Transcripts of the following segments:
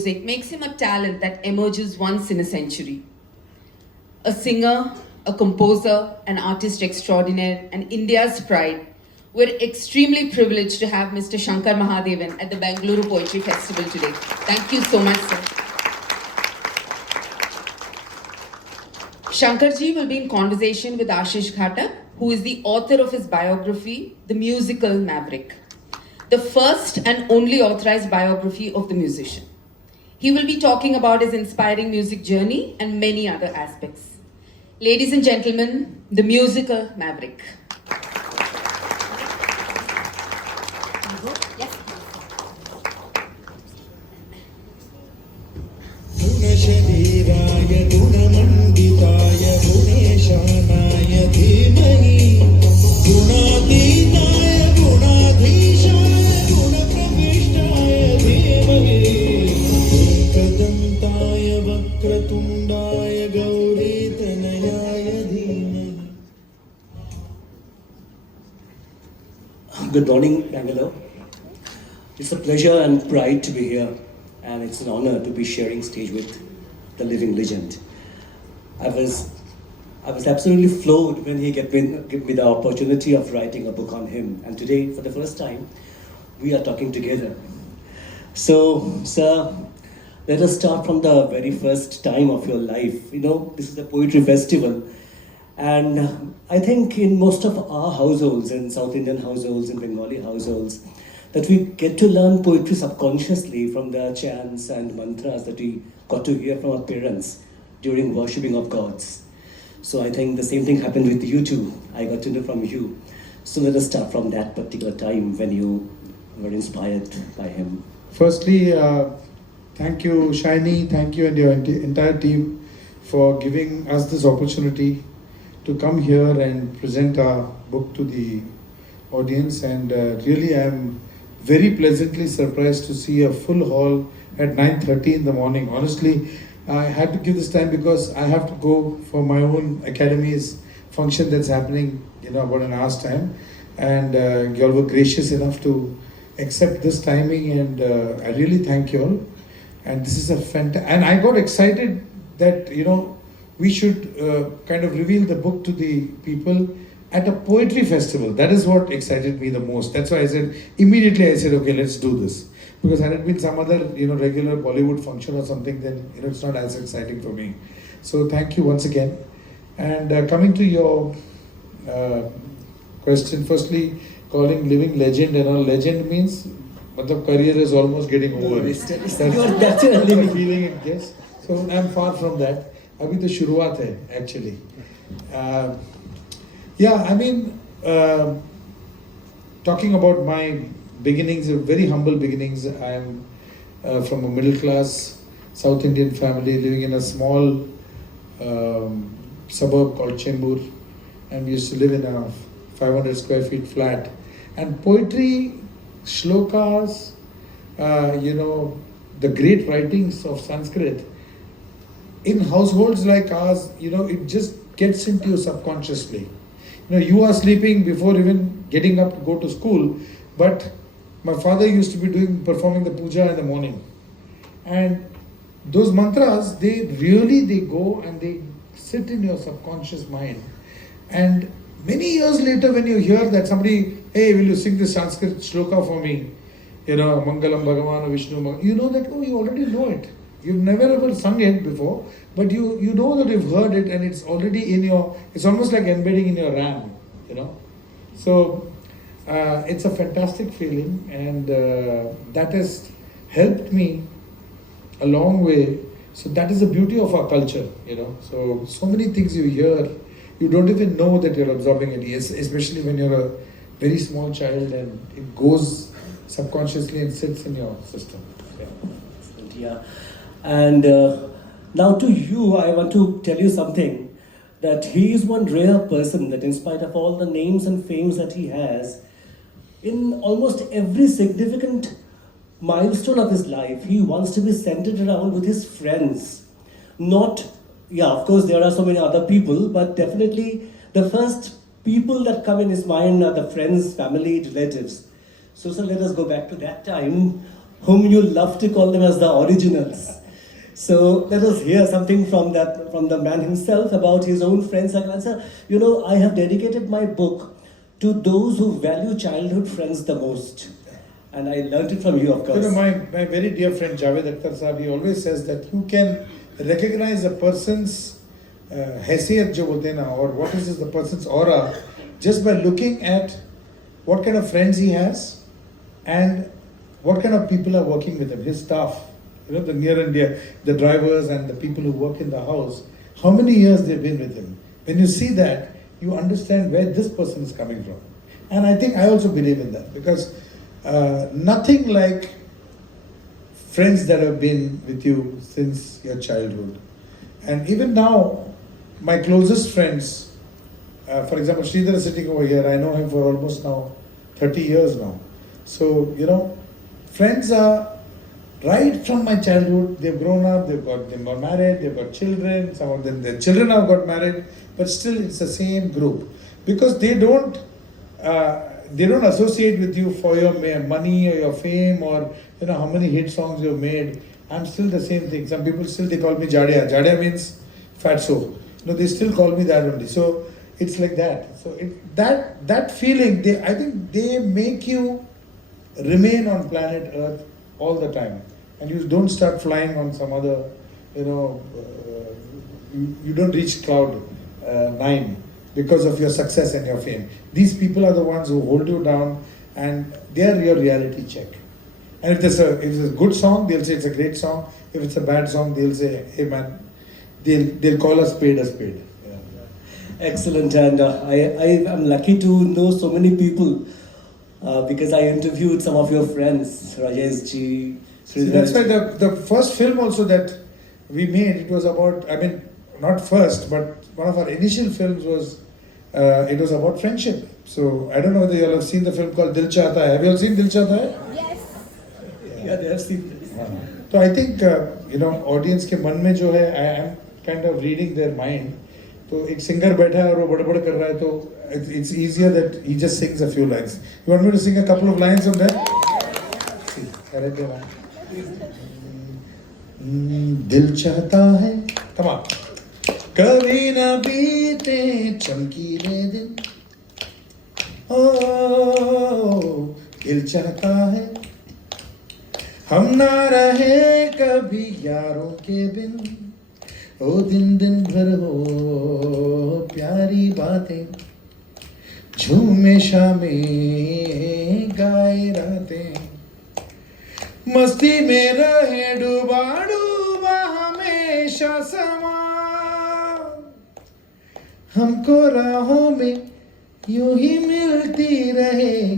Music makes him a talent that emerges once in a century. A singer, a composer, an artist extraordinaire, and India's pride, we're extremely privileged to have Mr. Shankar Mahadevan at the Bengaluru Poetry Festival today. Thank you so much, sir. Shankarji will be in conversation with Ashish Ghata, who is the author of his biography, the musical Maverick, the first and only authorized biography of the musician. He will be talking about his inspiring music journey and many other aspects. Ladies and gentlemen, the musical Maverick. Good morning, Bangalore. It's a pleasure and pride to be here, and it's an honor to be sharing stage with the living legend. I was absolutely floored when he gave me the opportunity of writing a book on him, and today, for the first time, we are talking together. So, sir, let us start from the very first time of your life. You know, this is a poetry festival. And I think in most of our households, in South Indian households, in Bengali households, that we get to learn poetry subconsciously from the chants and mantras that we got to hear from our parents during worshipping of gods. So I think the same thing happened with you too. I got to know from you. So let us start from that particular time when you were inspired by him. Firstly, thank you, Shiny, thank you and your entire team for giving us this opportunity to come here and present our book to the audience, and really I'm very pleasantly surprised to see a full hall at 9:30 in the morning. Honestly, I had to give this time because I have to go for my own academy's function that's happening, about an hour's time, and you all were gracious enough to accept this timing, and I really thank you all. And this is a fantastic, and I got excited that we should kind of reveal the book to the people at a poetry festival. That is what excited me the most. That's why I said, okay, let's do this. Because had it been some other, regular Bollywood function or something, then, it's not as exciting for me. So thank you once again. And coming to your question, firstly, calling living legend and all, legend means, career is almost getting over. That's a living feeling it gets. So I'm far from that. Abhi to shuruaat hai, actually. Talking about my beginnings, very humble beginnings. I am from a middle class South Indian family living in a small suburb called Chembur, and we used to live in a 500 square feet flat. And poetry, shlokas, the great writings of Sanskrit, in households like ours, it just gets into you subconsciously. You are sleeping before even getting up to go to school, but my father used to be performing the puja in the morning. And those mantras, they go and they sit in your subconscious mind. And many years later, when you hear that somebody, hey, will you sing this Sanskrit shloka for me? Mangalam Bhagavan Vishnu, you know that, you already know it. You've never ever sung it before, but you know that you've heard it, and it's already in it's almost like embedding in your RAM, So it's a fantastic feeling, and that has helped me a long way. So that is the beauty of our culture, So many things you hear, you don't even know that you're absorbing it, especially when you're a very small child, and it goes subconsciously and sits in your system. Yeah. And now to you, I want to tell you something, that he is one rare person that in spite of all the names and fames that he has, in almost every significant milestone of his life, he wants to be centered around with his friends. Of course, there are so many other people, but definitely the first people that come in his mind are the friends, family, relatives. So let us go back to that time. whom you love to call them as the originals. So let us hear something from the man himself about his own friends. Sir, I have dedicated my book to those who value childhood friends the most. And I learned it from you, of course. My very dear friend Javed Akhtar Sahab, he always says that you can recognize a person's haisiyat jo bolte na, or what is the person's aura, just by looking at what kind of friends he has and what kind of people are working with him, his staff, the near and dear, the drivers and the people who work in the house, how many years they've been with him. When you see that, you understand where this person is coming from. And I think I also believe in that, because nothing like friends that have been with you since your childhood. And even now, my closest friends, for example, Sridhar is sitting over here. I know him for almost now 30 years now. So, friends are right from my childhood. They've grown up, they've got married, they've got children. Some of them, their children have got married, but still it's the same group, because they don't associate with you for your money or your fame or how many hit songs you've made. I'm still the same thing. Some people still, they call me Jadia. Jadia means fatso. They still call me that only. So it's like that. So that feeling, I think they make you remain on planet Earth all the time, and you don't start flying on some other, you don't reach cloud 9 because of your success and your fame. These people are the ones who hold you down, and they are your reality check. And if it's a good song, they'll say it's a great song. If it's a bad song, they'll say, hey man, they'll call a spade a spade. Yeah. Excellent, and I'm lucky to know so many people because I interviewed some of your friends, Rajesh ji. That's why the first film also that we made, it was about, not first, but one of our initial films was, it was about friendship. So I don't know whether you all have seen the film called Dil Chahta Hai. Have you all seen Dil Chahta Hai? Yes. Yeah, they have seen this. So I think, audience के मन में जो है, I am kind of reading their mind. तो एक singer बैठा है और वो बड़बड़ कर रहा है, तो it's easier that he just sings a few lines. You want me to sing a couple of lines from there? दिल चाहता है, come on. कभी ना बीते चमकीले दिन, ओ दिल चाहता है हम ना रहे कभी यारों के बिन, ओ दिन दिन भर हो प्यारी बातें, झूमे शामें गाए रातें, मस्ती में रहे डूबा डूबा हमेशा समा, हमको राहों में यूं ही मिलती रहे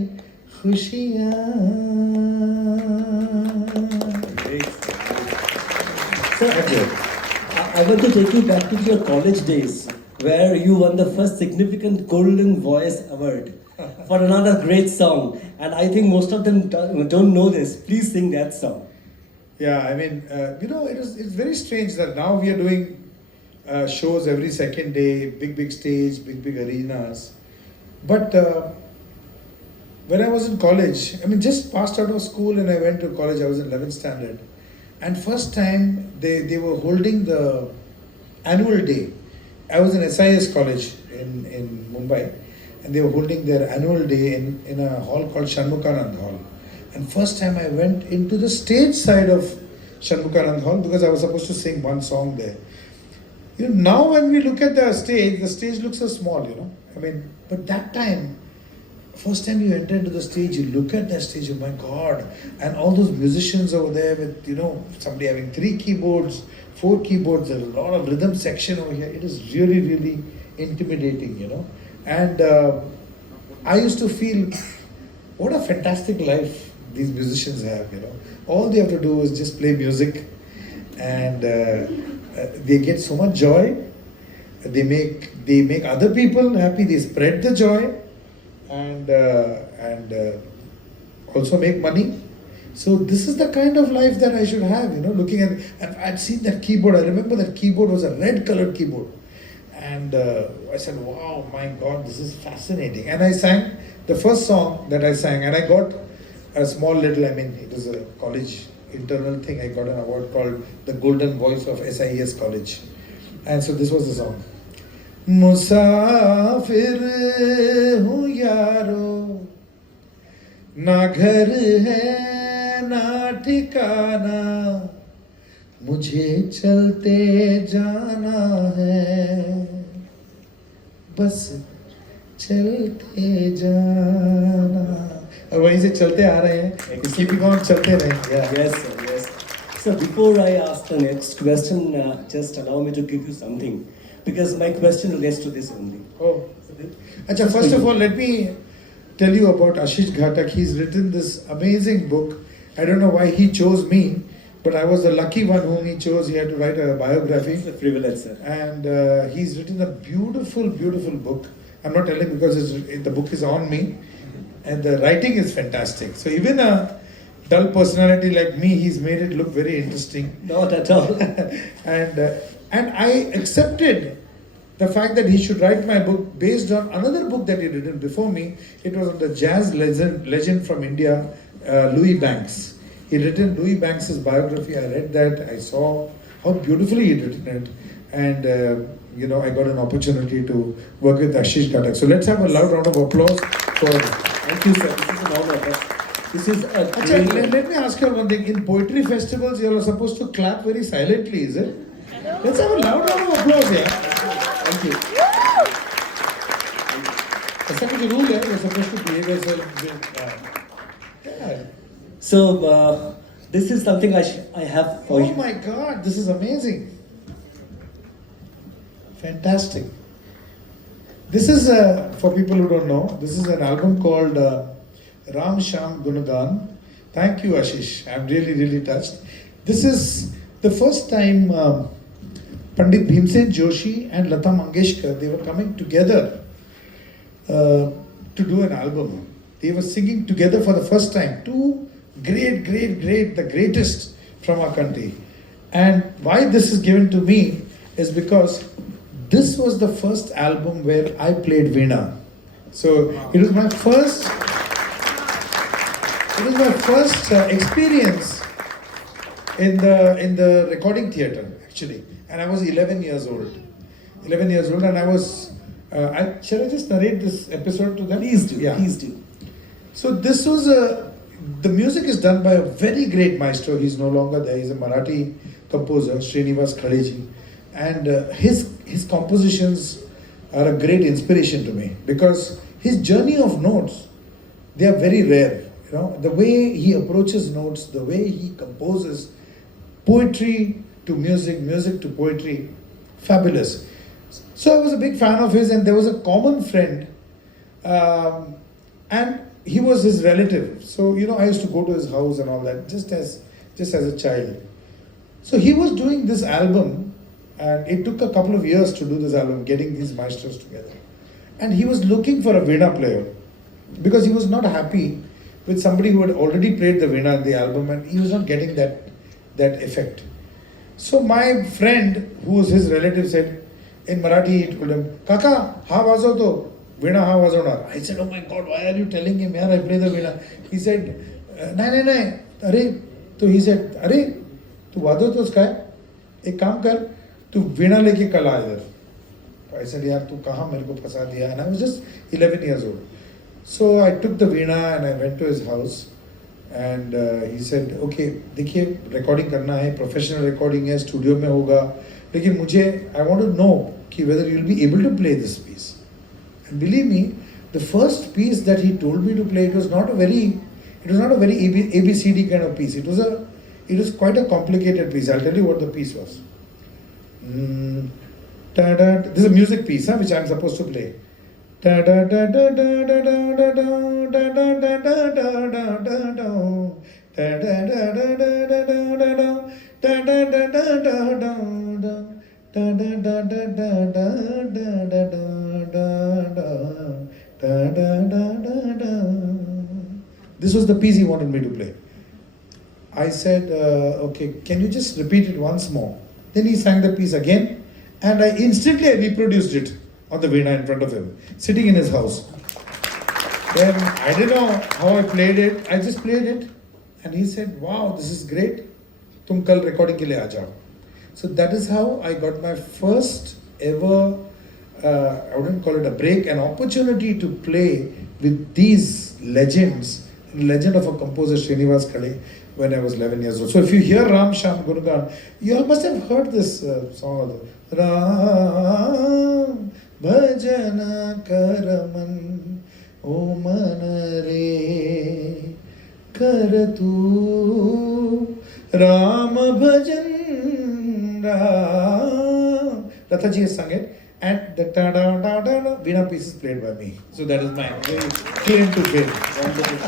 खुशियाँ. Sir, I want to take you back to your college days, where you won the first significant Golden Voice Award for another great song. And I think most of them don't know this. Please sing that song. Yeah, it's very strange that now we are doing shows every second day, big stage, big arenas. But when I was in college, just passed out of school and I went to college, I was in 11th standard. And first time they were holding the annual day. I was in SIS college in Mumbai, and they were holding their annual day in a hall called Shanmukanand Hall. And first time I went into the stage side of Shanmukanand Hall because I was supposed to sing one song there. Now when we look at the stage looks so small, but that time, first time you enter into the stage, you look at that stage, oh my God, and all those musicians over there with, somebody having 3 keyboards, 4 keyboards, a lot of rhythm section over here. It is really, really intimidating, And I used to feel, what a fantastic life these musicians have, All they have to do is just play music, and they get so much joy. They make other people happy. They spread the joy, and also make money. So this is the kind of life that I should have, looking at, and I'd seen that keyboard. I remember that keyboard was a red colored keyboard. And I said, wow, my God, this is fascinating. And I sang the first song that I sang, and I got a small little, it was a college internal thing. I got an award called the Golden Voice of SIES College. And so this was the song. मुसाफिर हूँ यारो, ना घर है ना ठिकाना, मुझे चलते जाना है, बस चलते जाना. और वहीं से चलते आ रहे हैं, इसकी भी कौन चलते रहेंगे. Yes, sir, yes. So before I ask the next question, just allow me to give you something, because my question relates to this only. Oh. Achha, first of all, let me tell you about Ashish Ghatak. He's written this amazing book. I don't know why he chose me, but I was the lucky one whom he chose. He had to write a biography. It's a privilege, sir. And he's written a beautiful, beautiful book. I'm not telling because the book is on me. And the writing is fantastic. So even a dull personality like me, he's made it look very interesting. Not at all. And I accepted the fact that he should write my book based on another book that he had written before me. It was on the jazz legend from India, Louis Banks. He had written Louis Banks' biography. I read that. I saw how beautifully he had written it. And I got an opportunity to work with Ashish Ghatak. So let's have a loud round of applause for... Thank you, sir. This is an honor. This is a Achha, let me ask you one thing. In poetry festivals, you are supposed to clap very silently, is it? Let's have a loud round of applause here. Thank you. ऐसा कुछ rule है, you're supposed to behave yourself. Yeah. So, this is something I have for you. Oh my God, this is amazing. Fantastic. This is, for people who don't know, this is an album called Ram Sham Gunagan. Thank you, Ashish. I'm really, really touched. This is the first time Pandit Bhimsen Joshi and Lata Mangeshkar, they were coming together to do an album. They were singing together for the first time. Two great, the greatest from our country. And why this is given to me is because this was the first album where I played Veena. So it was my first experience in the recording theatre, actually. And I was 11 years old. And I was, shall I just narrate this episode to them? Please do, yeah. Please do. So this was the music is done by a very great maestro. He's no longer there. He's a Marathi composer, Srinivas Khaleji. And his compositions are a great inspiration to me because his journey of notes, they are very rare. The way he approaches notes, the way he composes, poetry to music, music to poetry, fabulous. So I was a big fan of his, and there was a common friend, and he was his relative. So I used to go to his house and all that, just as a child. So he was doing this album. And it took a couple of years to do this album, getting these maestros together. And he was looking for a Veena player because he was not happy with somebody who had already played the Veena in the album, and he was not getting that effect. So my friend, who was his relative, said, in Marathi, he told him, Kaka, ha vazo to, Veena ha vazo. I said, oh my God, why are you telling him, yaar, I play the Veena? He said, nahi, arey. So he said, arey, tu vazo to uska hai, ek kaam kar, तू वीणा लेके कल आ इधर. I said, यार तू कहाँ मेरे को फंसा दिया. And I was just 11 years old. So I took the veena and I went to his house. And he said, okay, देखिए recording करना है, professional recording है, studio में होगा. लेकिन मुझे, I want to know कि whether you will be able to play this piece. And believe me, the first piece that he told me to play, it was not a very ABCD kind of piece. It was quite a complicated piece. I'll tell you what the piece was. This is a music piece, which I'm supposed to play. This was the piece he wanted me to play. I said, okay, can you just repeat it once more? Then he sang the piece again, and I instantly reproduced it on the veena in front of him, sitting in his house. Then I didn't know how I played it. I just played it, and he said, "Wow, this is great. तुम कल recording के लिए आ जाओ." So that is how I got my first ever, I wouldn't call it a break, an opportunity to play with these legends. Legend of a composer, Srinivas Kale, when I was 11 years old. So if you hear Ram Sham Gunagan, you all must have heard this song. Ram Bhajana Karaman O Manare Karatu Ram Bhajan Ram. Lataji has sung it, and the ta-da-da-da-da Veena piece is played by me. So that is my very claim to fame. Wonderful.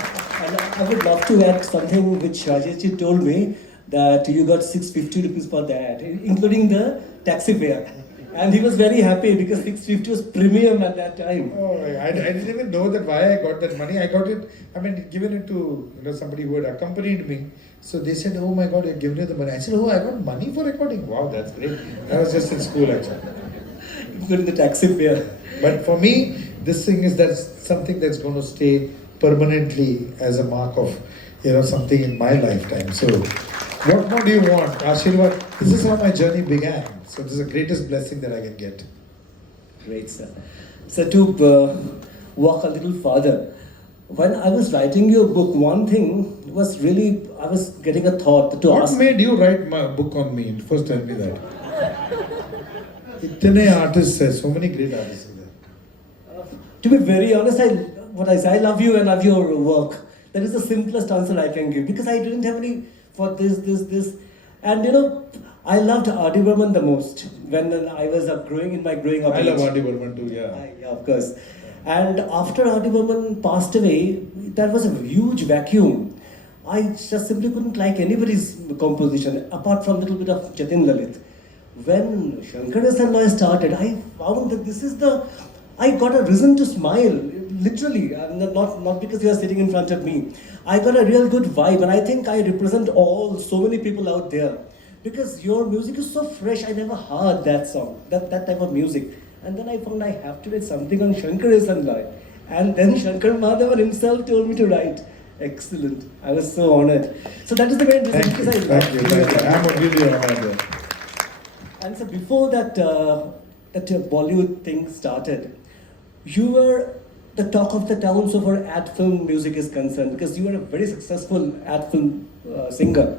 And I would love to add something which Rajesh told me, that you got 650 rupees for that, including the taxi fare. And he was very happy because 650 was premium at that time. Oh, I didn't even know that why I got that money. I got it, given it to somebody who had accompanied me. So they said, "Oh my God, you're giving you the money." I said, "Oh, I got money for recording. Wow, that's great." I was just in school actually. Including the taxi fare. But for me, this thing is that's something that's going to stay permanently as a mark of something in my lifetime. So what more do you want? Ashirwad, this is how my journey began. So this is the greatest blessing that I can get. Great, sir. So to walk a little further, when I was writing your book, one thing was really, I was getting a thought to What ask. made you write my book on me? First tell me that. Itne artists hai, so many great artists are there. To be very honest, I love you and love your work. That is the simplest answer I can give, because I didn't have any for this. And I loved R.D. Burman the most when I was growing up. I love R.D. Burman too, yeah. Yeah, of course. And after R.D. Burman passed away, there was a huge vacuum. I just simply couldn't like anybody's composition apart from a little bit of Jatin Lalit. When Shankar Mahadevan started, I found that I got a reason to smile, literally, not because you are sitting in front of me. I got a real good vibe, and I think I represent so many people out there. Because your music is so fresh, I never heard that song, that type of music. And then I found I have to write something on Shankar Mahadevan. And then Shankar Mahadevan himself told me to write. Excellent. I was so honored. So that is the main reason. Thank you. I'm really honored. And so before that Bollywood thing started, you were the talk of the town so far ad film music is concerned, because you were a very successful ad film singer.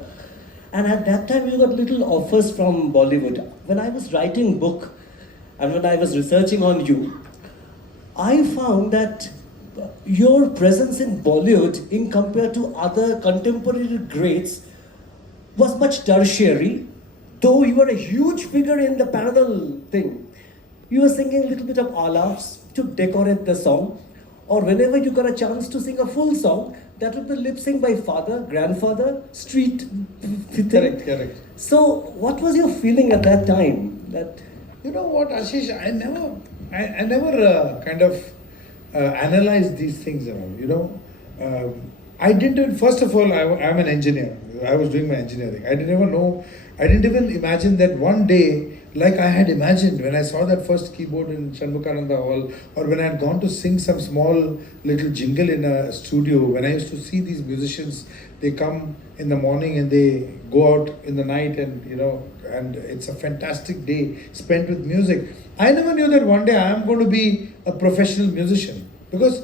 And at that time you got little offers from Bollywood. When I was writing book and when I was researching on you, I found that your presence in Bollywood in compared to other contemporary greats was much tertiary, though you were a huge figure in the parallel thing. You were singing a little bit of alas to decorate the song, or whenever you got a chance to sing a full song, that would be lip synced by father, grandfather, street thing. Correct. So what was your feeling at that time? That You know what, Ashish, I never kind of analyzed these things around, I didn't, first of all, I'm an engineer. I was doing my engineering. I didn't even imagine that one day, like I had imagined when I saw that first keyboard in Shanmukananda Hall, or when I had gone to sing some small little jingle in a studio, when I used to see these musicians, they come in the morning and they go out in the night, and and it's a fantastic day spent with music. I never knew that one day I am going to be a professional musician, because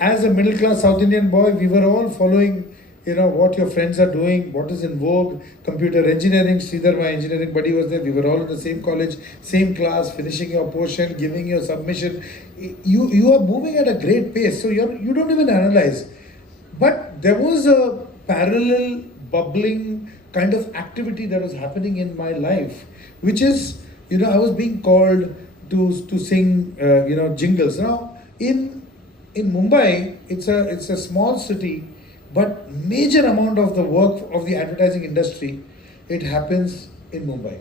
as a middle class South Indian boy, we were all following what your friends are doing, what is in vogue, computer engineering. Sridhar, my engineering buddy, was there. We were all in the same college, same class, finishing your portion, giving your submission. You are moving at a great pace, so you don't even analyze. But there was a parallel bubbling kind of activity that was happening in my life, which is, I was being called to sing, jingles. Now, in Mumbai, it's a small city, but major amount of the work of the advertising industry, it happens in Mumbai.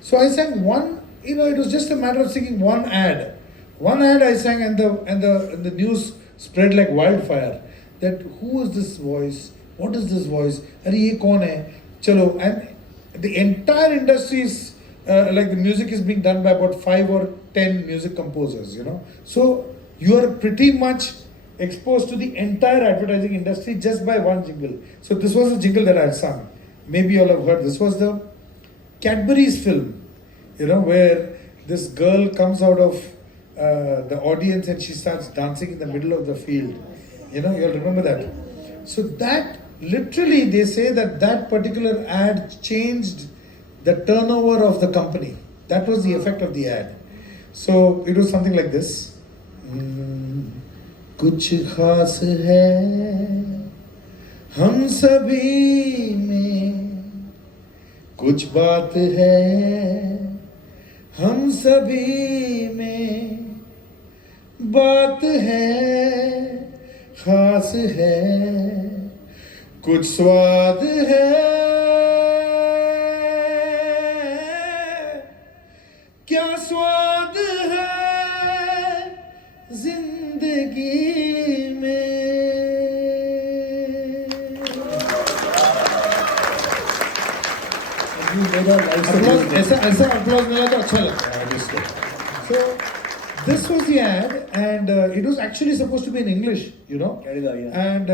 So I sang one, it was just a matter of singing one ad. One ad I sang, and the news spread like wildfire. That who is this voice? What is this voice? Are ye kaun hai? Chalo. And the entire industry is like the music is being done by about 5 or 10 music composers. So you are pretty much exposed to the entire advertising industry just by one jingle. So this was a jingle that I had sung. Maybe you all have heard. This was the Cadbury's film, where this girl comes out of the audience and she starts dancing in the middle of the field. You all remember that. So that, literally, they say that particular ad changed the turnover of the company. That was the effect of the ad. So it was something like this. कुछ खास है हम सभी में, कुछ बात है हम सभी में, बात है खास है, कुछ स्वाद है, क्या स्वाद है जिंदगी में. ऐसा applause मिला तो अच्छा लगता है obviously. So this was the ad, and it was actually supposed to be in English, And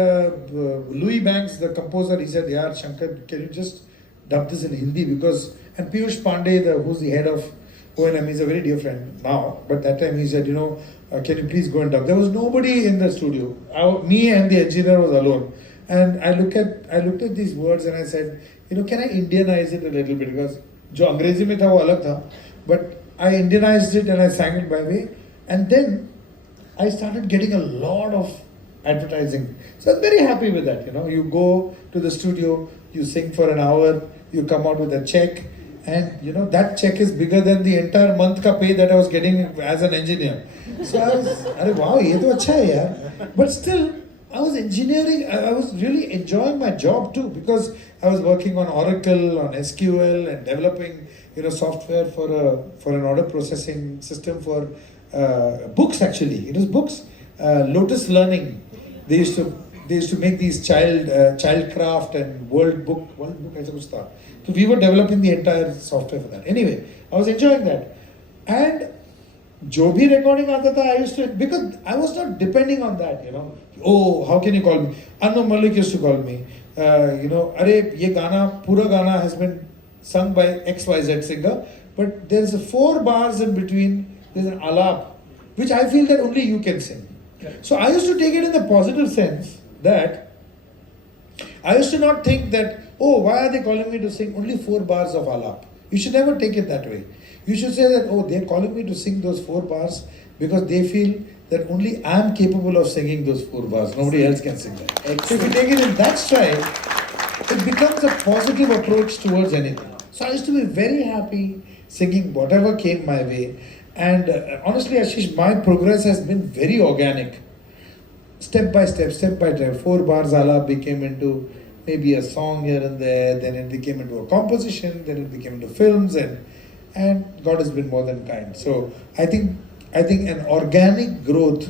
Louis Banks, the composer, he said, "Yeah, Shankar, can you just dub this in Hindi?" And Piyush Pandey, who's the head of O&M, he's a very dear friend now, but that time he said, can you please go and dub? There was nobody in the studio. Me and the engineer was alone. And I looked at these words and I said, can I Indianize it a little bit? Because jo Angrezi mein tha wo alag tha, but I Indianized it and I sang it my way. And then I started getting a lot of advertising. So I was very happy with that. You go to the studio, you sing for an hour, you come out with a check, and that check is bigger than the entire month ka pay that I was getting as an engineer. So I was, wow, ye to acha hai yaar. But still, I was engineering, I was really enjoying my job too, because I was working on Oracle, on SQL, and developing software for an order processing system for books. Actually, it was books. Lotus Learning. They used to make these childcraft and world book aisa kuch tha. So we were developing the entire software for that. Anyway, I was enjoying that, and जो भी recording आता था, I used to, because I was not depending on that. Oh, how can you call me? Anu Malik used to call me. अरे ये गाना, पूरा गाना has been sung by XYZ singer, but there's 4 bars in between. There's an alap, which I feel that only you can sing. So I used to take it in the positive sense that I used to not think that, oh, why are they calling me to sing only 4 bars of alap? You should never take it that way. You should say that, oh, they're calling me to sing those 4 bars because they feel that only I'm capable of singing those 4 bars. Nobody else can sing that. So if you take it in that stride, it becomes a positive approach towards anything. So I used to be very happy singing whatever came my way. And honestly, Ashish, my progress has been very organic. Step by step. 4 bars alap became into maybe a song here and there, then it became into a composition, then it became into films, and God has been more than kind. So I think an organic growth,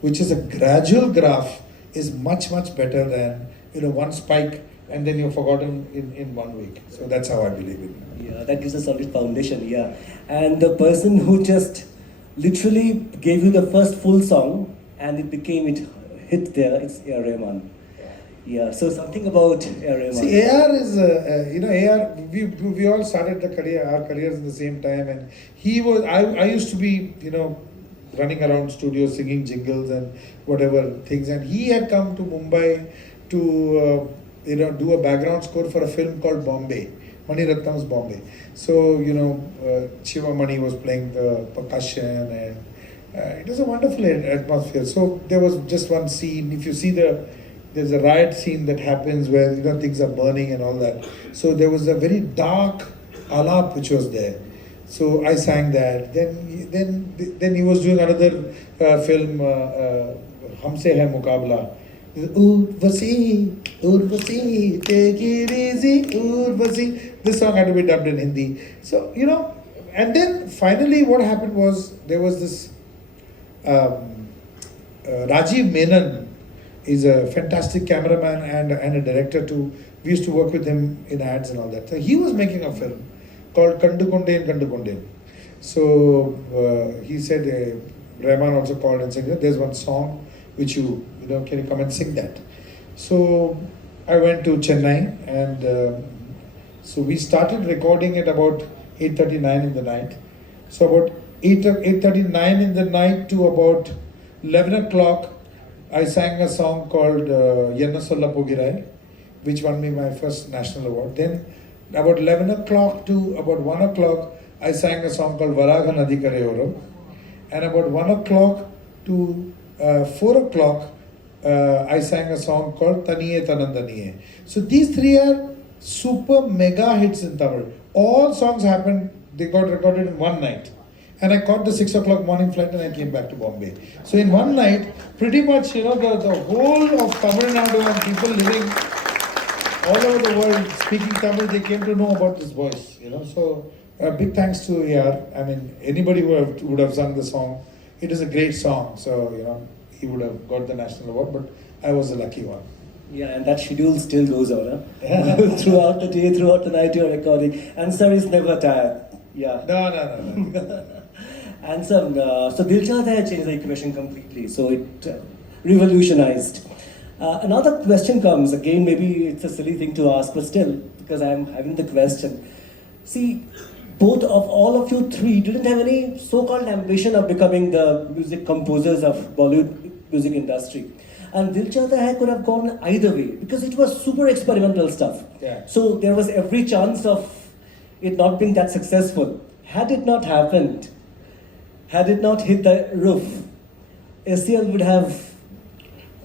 which is a gradual graph, is much better than one spike and then you're forgotten in 1 week. So that's how I believe it. Yeah, that gives a solid foundation. Yeah, and the person who just literally gave you the first full song and it hit there, it's A.R. Rahman. Yeah, so something about A.R. Rahman. See, A.R. is, A.R. We all started our careers at the same time, and he was. I used to be, running around studios singing jingles and whatever things, and he had come to Mumbai to, do a background score for a film called Bombay, Mani Ratnam's Bombay. So, Shiva Mani was playing the percussion, and it was a wonderful atmosphere. So there was just one scene. If you see there's a riot scene that happens where things are burning and all that. So there was a very dark alap which was there. So I sang that. Then he was doing another film, Humse Hai Mukabla. Urvasi, take it easy, Urvasi. This song had to be dubbed in Hindi. So and then finally what happened was there was this Rajiv Menon. Is a fantastic cameraman and a director too. We used to work with him in ads and all that. So he was making a film called Kandu Konde. So he said, Rahman also called and said, there's one song which you know, can you come and sing that? So I went to Chennai, and so we started recording at about 8:39 in the night. So about 8:39 in the night to about 11 o'clock, I sang a song called Yenna Solla Pogirai, which won me my first national award. Then about 11 o'clock to about 1 o'clock, I sang a song called Varaga Nadi Kare Oram. And about 1 o'clock to 4 o'clock, I sang a song called Taniye Tanandaniye. So these three are super mega hits in Tamil. All songs happened, they got recorded in one night. And I caught the 6 o'clock morning flight and I came back to Bombay. So in one night, pretty much, you know, the whole of Tamil Nadu and people living all over the world speaking Tamil, they came to know about this voice, you know. So big thanks to AR. I mean, anybody who would have sung the song, it is a great song. So, you know, he would have got the national award, but I was the lucky one. Yeah, and that schedule still goes on, huh? Throughout the day, throughout the night you're recording. And sir is never tired. Yeah. No. And so Dil Chahta Hai changed the equation completely. So it revolutionized. Another question comes, again, maybe it's a silly thing to ask, but still, because I'm having the question. See, all of you three didn't have any so-called ambition of becoming the music composers of Bollywood music industry. And Dil Chahta Hai could have gone either way, because it was super experimental stuff. Yeah. So there was every chance of it not being that successful. Had it not happened, had it not hit the roof, SCL would have...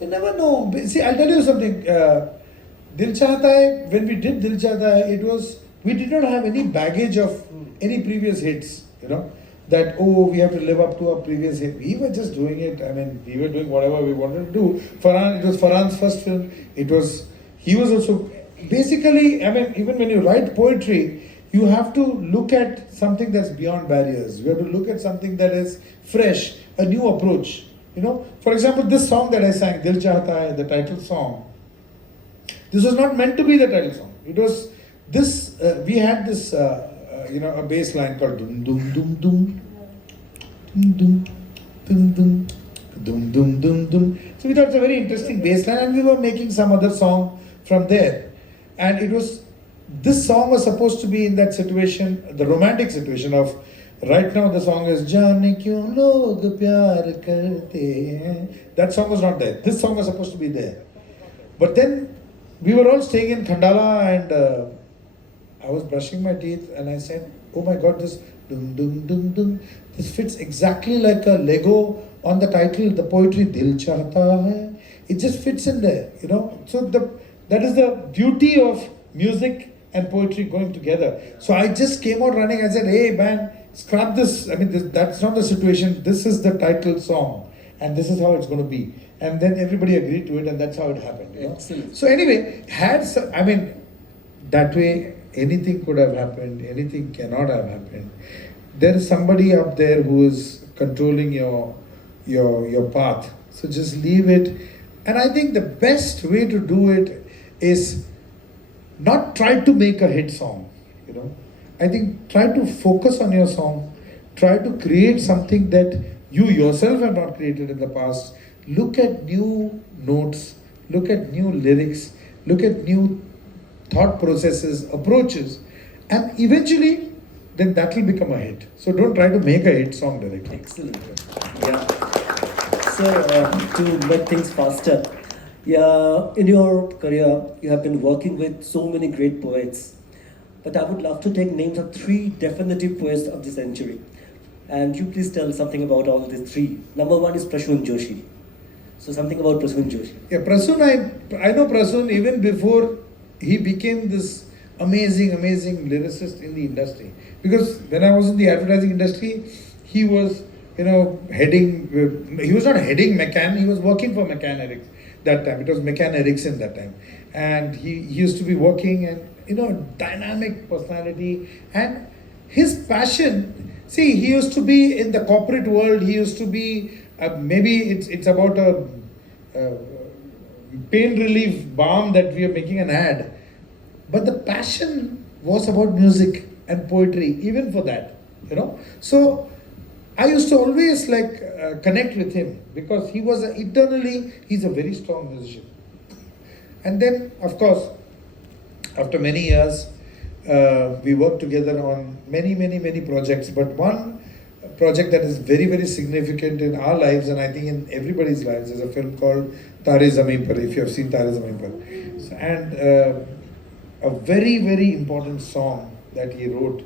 You never know. See, I'll tell you something. Dil Chahta Hai, when we did Dil Chahta Hai, we did not have any baggage of any previous hits, you know, that, oh, we have to live up to our previous hit. We were just doing it. I mean, we were doing whatever we wanted to do. It was Farhan's first film. He was also, basically, I mean, even when you write poetry, you have to look at something that's beyond barriers. You have to look at something that is fresh, a new approach. You know, for example, this song that I sang, Dil Chahta Hai, the title song, this was not meant to be the title song. It was this, we had this, you know, a bass line called dum dum dum dum, dum dum dum dum dum dum dum. So we thought it's a very interesting bass line, and we were making some other song from there. And this song was supposed to be in that situation, the romantic situation of, right now the song is Jaane kyun log pyar karte hain. That song was not there. This song was supposed to be there. But then we were all staying in Khandala, and I was brushing my teeth and I said, oh my God, this dum dum dum dum, this fits exactly like a Lego on the title, the poetry Dil Chahta Hai. It just fits in there, you know. So that is the beauty of music and poetry going together. So I just came out running. I said, hey man, scrap this. I mean, that's not the situation. This is the title song, and this is how it's going to be. And then everybody agreed to it, and that's how it happened. You know? Excellent. So anyway, that way anything could have happened. Anything cannot have happened. There is somebody up there who is controlling your path. So just leave it. And I think the best way to do it is not try to make a hit song, you know. I think try to focus on your song, try to create something that you yourself have not created in the past. Look at new notes, look at new lyrics, look at new thought processes, approaches, and eventually then that will become a hit. So don't try to make a hit song directly. Excellent. Yeah. So to make things faster, yeah, in your career, you have been working with so many great poets. But I would love to take names of 3 definitive poets of the century. And you please tell something about all these 3. Number 1 is Prasun Joshi. So something about Prasun Joshi. Yeah, Prasun, I know Prasun even before he became this amazing lyricist in the industry. Because when I was in the advertising industry, he was, you know, he was not heading McCann, he was working for McCann Erickson that time. It was McCann Erickson that time. And he used to be working, and, you know, dynamic personality, and his passion. See, he used to be in the corporate world, he used to be, maybe it's about a pain relief balm that we are making an ad. But the passion was about music and poetry, even for that, you know. So I used to always connect with him because he was he's a very strong musician. And then, of course, after many years, we worked together on many projects. But one project that is very, very significant in our lives, and I think in everybody's lives, is a film called Tare Zameen Par, if you have seen Tare Zameen Par. And a very, very important song that he wrote,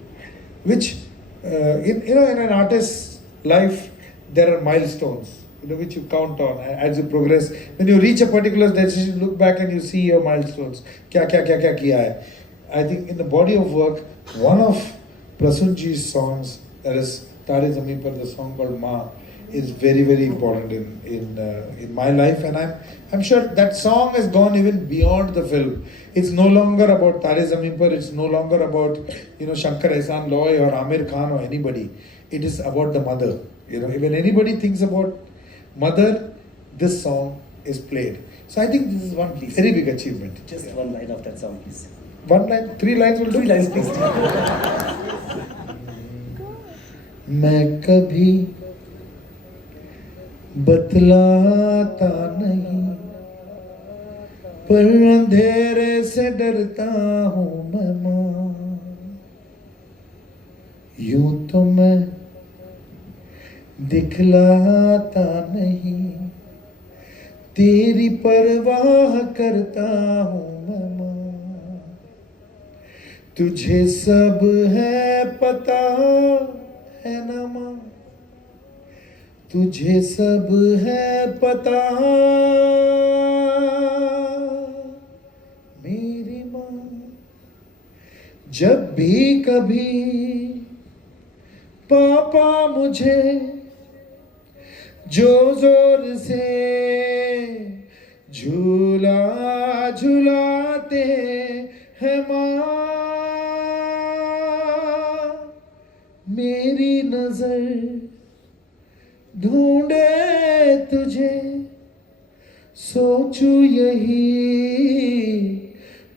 which, in an artist's life, there are milestones, which you count on as you progress. When you reach a particular destination, look back and you see your milestones. Kya kiya hai. I think in the body of work, one of Prasunji's songs, that is Tare Zameen Par, the song called Ma, is very, very important in my life, and I'm sure that song has gone even beyond the film. It's no longer about Tare Zameen Par. It's no longer about Shankar Ehsaan Loy or Amir Khan or anybody. It is about the mother. When anybody thinks about mother, this song is played. So I think this is one very big achievement. Just one line of that song, please. One line, 3 lines will do. 3 lines, please. मैं कभी बतलाता नहीं, पर अंधेरे से डरता हूँ मैं माँ। यूं तो मैं दिखलाता नहीं, तेरी परवाह करता हूँ मैं माँ। तुझे सब है पता है ना माँ, तुझे सब है पता मेरी माँ। जब भी कभी पापा मुझे जो जोर से झूला झुलाते हैं माँ, मेरी नजर ढूंढे तुझे, सोचू यही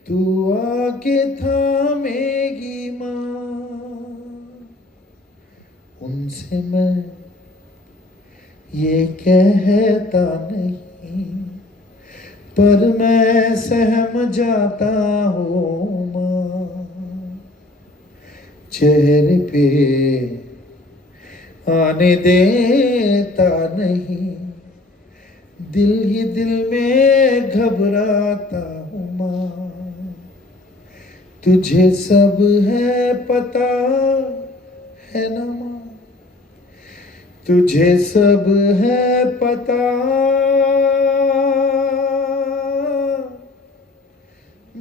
तू आके थामेगी माँ। उनसे मैं ये कहता नहीं, पर मैं सहम जाता हूँ माँ। चेहरे पे आने देता नहीं, दिल ही दिल में घबराता हूँ माँ। तुझे सब है पता है ना माँ, तुझे सब है पता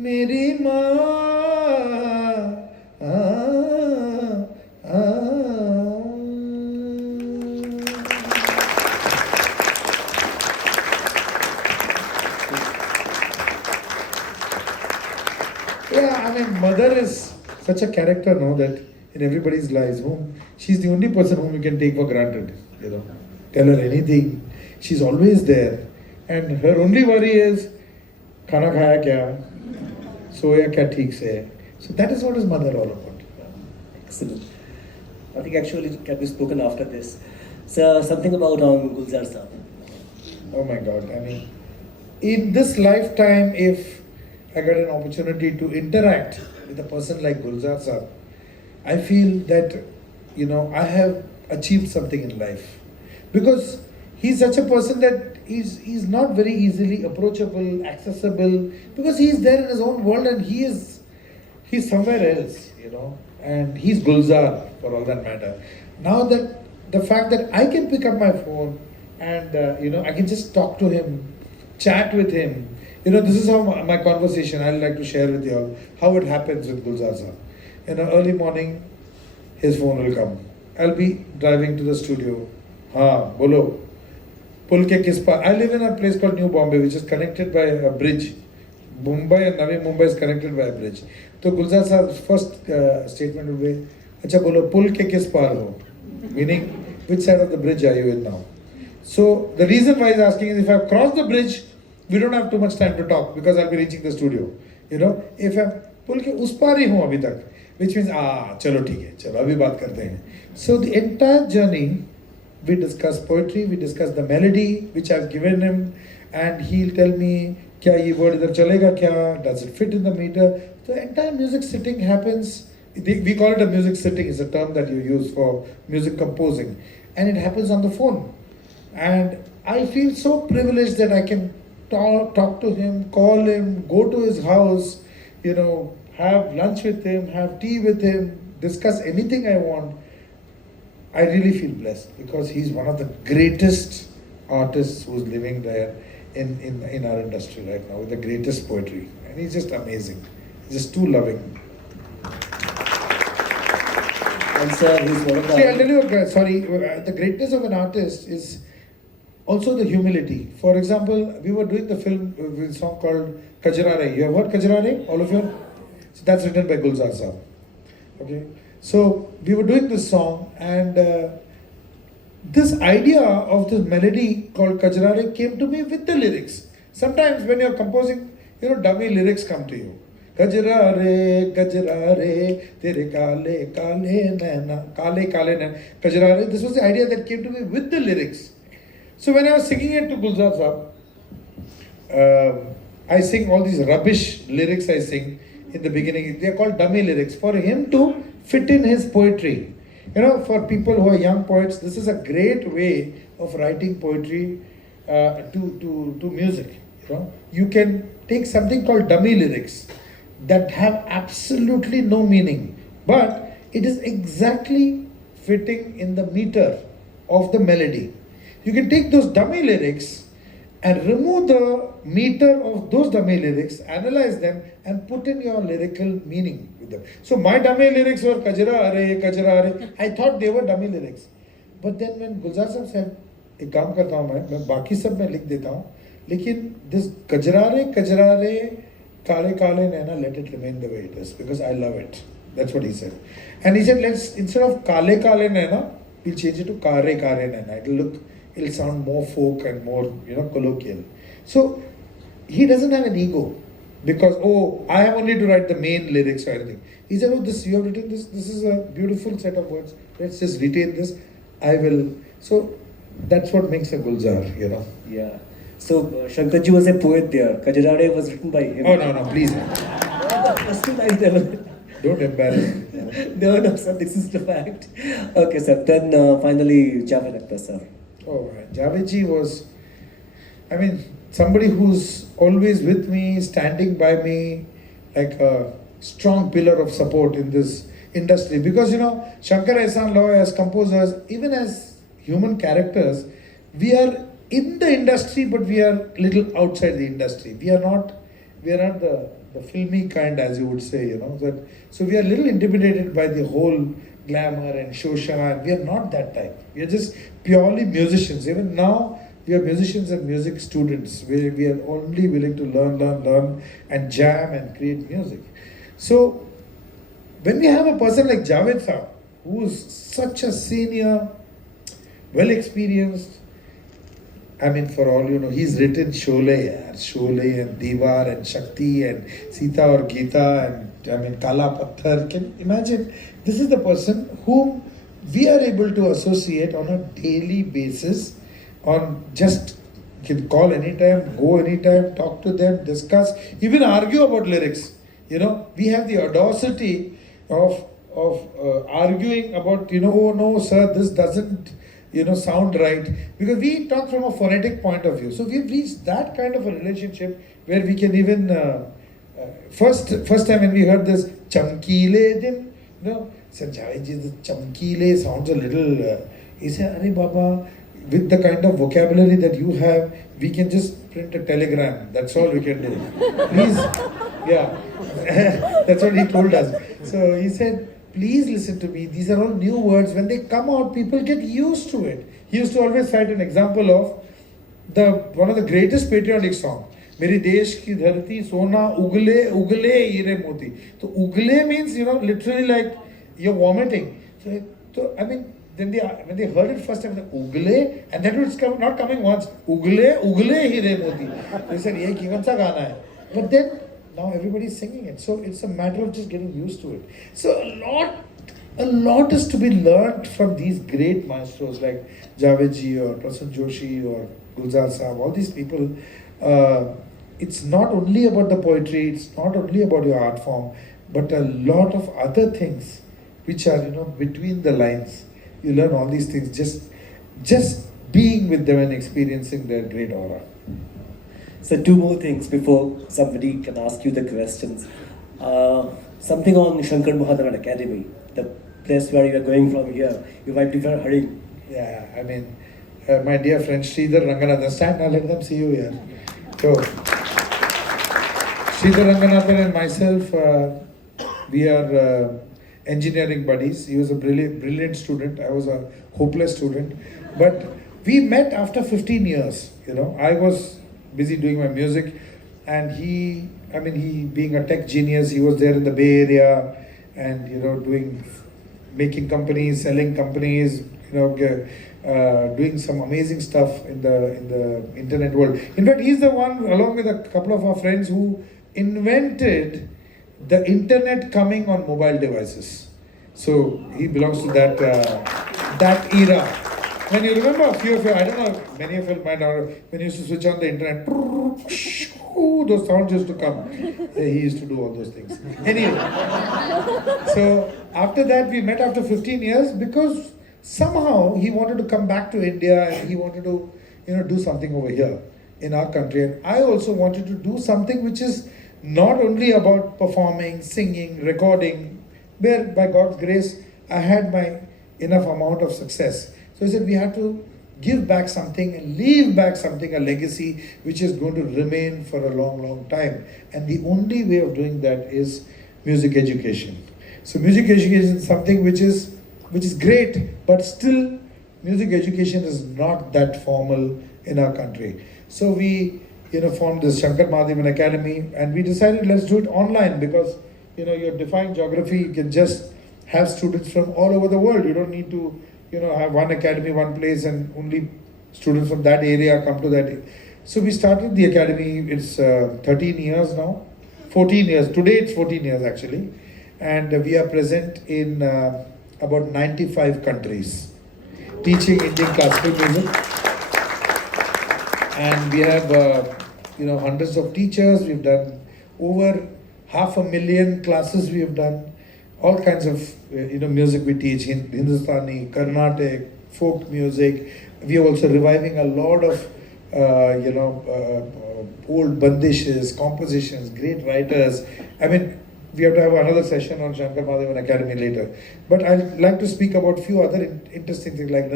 मेरी माँ। Yeah, I mean, mother is such a character, no, that in everybody's lives, she's the only person whom you can take for granted, Tell her anything, she's always there. And her only worry is, खाना खाया क्या, सोया क्या ठीक से. So that is what is mother all about. Excellent. I think actually can be spoken after this. So something about Gulzar Saab. Oh my God, I mean, in this lifetime, if I got an opportunity to interact with a person like Gulzar Saab, I feel that, I have achieved something in life. Because he's such a person that he's not very easily approachable, accessible, because he's there in his own world and he's somewhere else, and he's Gulzar for all that matter. Now that the fact that I can pick up my phone and, I can just talk to him, chat with him, this is how my conversation I'd like to share with you all, how it happens with Gulzar Saab. Early morning, his phone will come. I'll be driving to the studio. Haan, bolo. Pul ke kis par? I live in a place called New Bombay, which is connected by a bridge. Mumbai and Navi Mumbai is connected by a bridge. So Gulzar Saab's first statement will be, "Acha bolo, pul ke kis par ho?" Meaning, which side of the bridge are you in now? So the reason why he's asking is, if I've crossed the bridge, we don't have too much time to talk because I'll be reaching the studio. If I'm pul ke us par hi hu abhi tak, which means, chalo theek hai, chalo abhi baat karte hain. So the entire journey We discuss poetry, we discuss the melody which I've given him, and he'll tell me, kya ye word idhar chalega kya, does it fit in the meter? The entire music sitting happens, we call it a music sitting, it's a term that you use for music composing, and it happens on the phone. And I feel so privileged that I can talk to him, call him, go to his house, have lunch with him, have tea with him, discuss anything I want. I really feel blessed because he's one of the greatest artists who's living there in our industry right now, with the greatest poetry. And he's just amazing. He's just too loving. And sir, he's one of the... See, I'll tell you, the greatness of an artist is also the humility. For example, we were doing the film with a song called Kajrare. You have heard Kajrare? All of you? So that's written by Gulzar Saab. Okay? So we were doing this song, and this idea of this melody called Kajrare came to me with the lyrics. Sometimes when you're composing, dummy lyrics come to you. Kajrare, Kajrare, tere kale kale naina, kale kale naina, Kajrare. This was the idea that came to me with the lyrics. So when I was singing it to Gulzar Saab, I sing all these rubbish lyrics I sing in the beginning. They are called dummy lyrics for him to fit in his poetry. For people who are young poets, this is a great way of writing poetry to music. You can take something called dummy lyrics that have absolutely no meaning, but it is exactly fitting in the meter of the melody. You can take those dummy lyrics and remove the meter of those dummy lyrics, analyze them, and put in your lyrical meaning with them. So my dummy lyrics were Kajrare, Kajrare. I thought they were dummy lyrics. But then when Gulzar Saab said, एक काम करता हूँ मैं बाकी सब मैं लिख देता हूँ, लेकिन this Kajrare, Kajrare, Kale Kale Naina, let it remain the way it is because I love it. That's what he said. And he said, let's, instead of Kale Kale Naina, we'll change it to Kare Kare Naina. It'll sound more folk and more, colloquial. So he doesn't have an ego because, I am only to write the main lyrics or anything. He said, you have written this. This is a beautiful set of words. Let's just retain this. I will. So that's what makes a Gulzar, Yeah. So Shankarji was a poet there. Kajrare was written by him. Oh, no, please. Don't embarrass me. No, sir, this is the fact. Okay, sir. Then finally, Javed Akhtar, sir. Oh, Javedji was, somebody who's always with me, standing by me, like a strong pillar of support in this industry. Because, Shankar Ehsan Loy, as composers, even as human characters, we are in the industry, but we are little outside the industry. We are not the filmy kind, as you would say, So we are a little intimidated by the whole glamour and shosha, and we are not that type. We are just purely musicians. Even now, we are musicians and music students. We are only willing to learn and jam and create music. So when we have a person like Javed Saab, who is such a senior, well experienced, for all he's written Sholay and Diwar and Shakti and Sita or Gita and Kala Patthar. Can you imagine? This is the person whom we are able to associate on a daily basis, on just can call anytime, go anytime, talk to them, discuss, even argue about lyrics. We have the audacity of arguing about, oh no sir, this doesn't sound right, because we talk from a phonetic point of view. So we've reached that kind of a relationship where we can even first time when we heard this chamkile din, said Javedji, the chamkile sounds a little he said, Arey Baba, with the kind of vocabulary that you have, we can just print a telegram. That's all we can do. Please, yeah. That's what he told us. So he said, please listen to me. These are all new words. When they come out, people get used to it. He used to always cite an example of one of the greatest patriotic songs. मेरी देश की धरती सोना उगले उगले हीरे मोती. So ugle means literally like you're vomiting. So then when they heard it first time, ugle, and that was not coming once. Ugle ugle हीरे मोती. They said ये कौन सा गाना है? But then now everybody's singing it. So it's a matter of just getting used to it. So a lot A lot is to be learned from these great maestros like Javed ji or Prasanna Joshi or Gulzar Saab, all these people. It's not only about the poetry, it's not only about your art form, but a lot of other things which are, between the lines. You learn all these things just being with them and experiencing their great aura. So two more things before somebody can ask you the questions. Something on Shankar Mahadevan Academy, the place where you are going from here. You might be hurrying. Yeah, I mean, my dear friend Sridhar Ranganathan, stand now, let them see you here. So, Sridhar Ranganathan and myself, we are engineering buddies. He was a brilliant student. I was a hopeless student. But we met after 15 years. I was busy doing my music, and he being a tech genius, he was there in the Bay Area, and making companies, selling companies, doing some amazing stuff in the internet world. In fact, he's the one, along with a couple of our friends, who invented the internet coming on mobile devices. So he belongs to that era. When you remember a few of you, I don't know, many of you might know, when you used to switch on the internet, those sounds used to come. He used to do all those things. Anyway, so after that, we met after 15 years because somehow he wanted to come back to India and he wanted to, do something over here in our country. And I also wanted to do something which is not only about performing, singing, recording, where by God's grace, I had my enough amount of success. So he said, we have to give back something and leave back something, a legacy which is going to remain for a long, long time. And the only way of doing that is music education. So music education is something which is great, but still music education is not that formal in our country. So we formed this Shankar Mahadevan Academy, and we decided let's do it online because you're defying geography. You can just have students from all over the world. You don't need to have one academy, one place, and only students from that area come to that. So we started the academy. It's 13 years now, 14 years. Today it's 14 years actually. And we are present in about 95 countries, teaching Indian classical music. And we have hundreds of teachers. We've done over 500,000 classes. We have done all kinds of music we teach, Hindustani, Carnatic, folk music. We are also reviving a lot of old bandishes, compositions, great writers. I mean, we have to have another session on Shankar Mahadevan Academy later. But I'd like to speak about a few other interesting things, like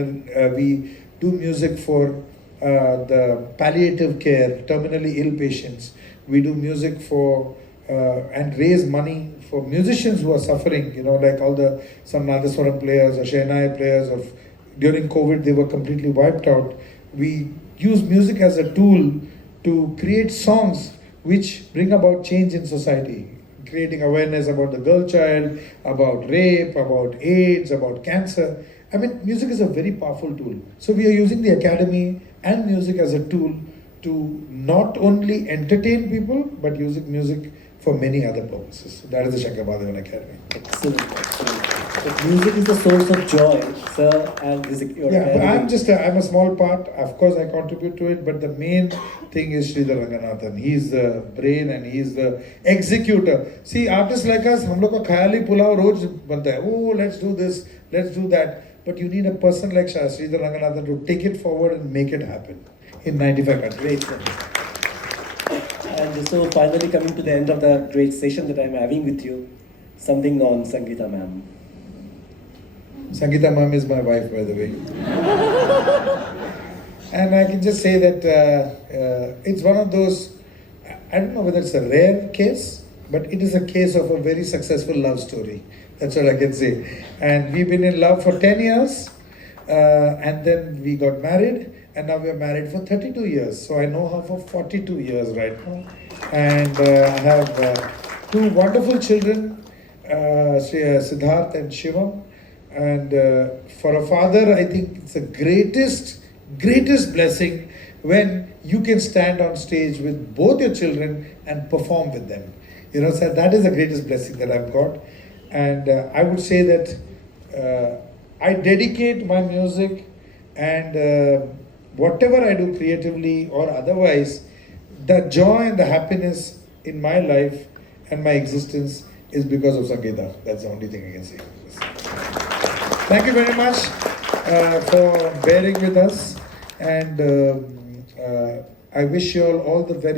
we do music for the palliative care, terminally ill patients. We do music for and raise money for musicians who are suffering, like some Nadaswaram players or Shehnai players, or during COVID they were completely wiped out. We use music as a tool to create songs which bring about change in society, creating awareness about the girl child, about rape, about AIDS, about cancer. I mean, music is a very powerful tool. So we are using the academy and music as a tool to not only entertain people, but using music for many other purposes. So that is the Shankar Mahadevan Academy. Excellent, excellent. But music is the source of joy, sir, and your academy. I'm a small part. Of course, I contribute to it, but the main thing is Sridhar Ranganathan. He's the brain and he's the executor. See, artists like us, हम लोग का ख्याली पुलाव रोज बनता है. Oh, let's do this, let's do that. But you need a person like Sridhar Ranganathan to take it forward and make it happen in 95 countries. Great. And so finally coming to the end of the great session that I'm having with you, something on Sangeeta ma'am. Sangeeta ma'am is my wife, by the way. And I can just say that it's one of those, I don't know whether it's a rare case, but it is a case of a very successful love story. That's what I can say. And we've been in love for 10 years, and then we got married. And now we are married for 32 years. So I know her for 42 years right now. And I have two wonderful children, Siddharth and Shivam. And for a father, I think it's the greatest blessing when you can stand on stage with both your children and perform with them. So that is the greatest blessing that I've got. And I would say that I dedicate my music and whatever I do creatively or otherwise, the joy and the happiness in my life and my existence is because of Sangeeta. That's the only thing I can say. Thank you very much for bearing with us, and I wish you all the very